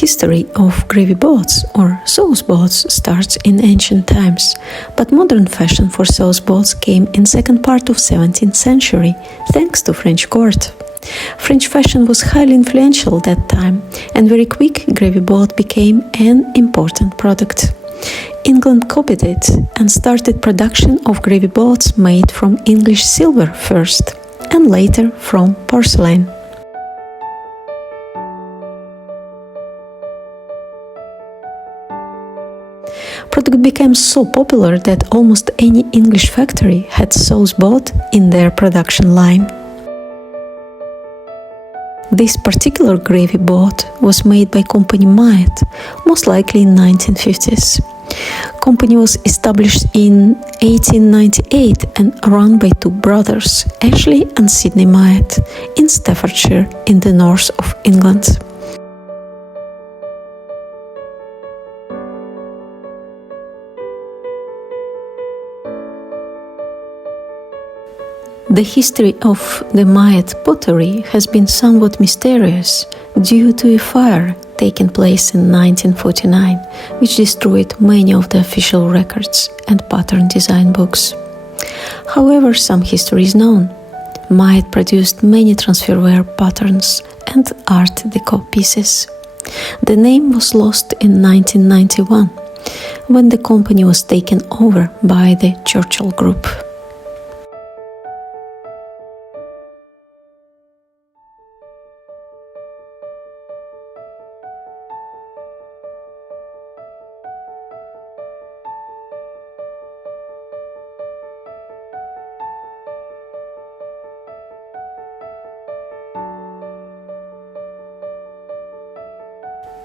History of gravy boats or sauce boats starts in ancient times, but modern fashion for sauce boats came in second part of 17th century, thanks to French court. French fashion was highly influential that time, and very quick gravy boat became an important product. England copied it and started production of gravy boats made from English silver first, and later from porcelain. Product became so popular that almost any English factory had sauce boat in their production line. This particular gravy boat was made by company Myott, most likely in 1950s. Company was established in 1898 and run by two brothers, Ashley and Sidney Myott, in Staffordshire in the north of England. The history of the Myott pottery has been somewhat mysterious due to a fire taking place in 1949, which destroyed many of the official records and pattern design books. However, some history is known. Myott produced many transferware patterns and art deco pieces. The name was lost in 1991, when the company was taken over by the Churchill Group.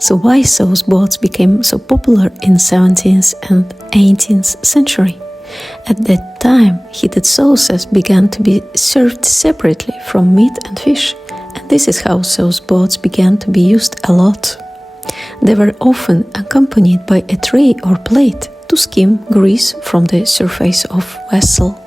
So why sauce boats became so popular in 17th and 18th century? At that time, heated sauces began to be served separately from meat and fish, and this is how sauce boats began to be used a lot. They were often accompanied by a tray or plate to skim grease from the surface of vessel.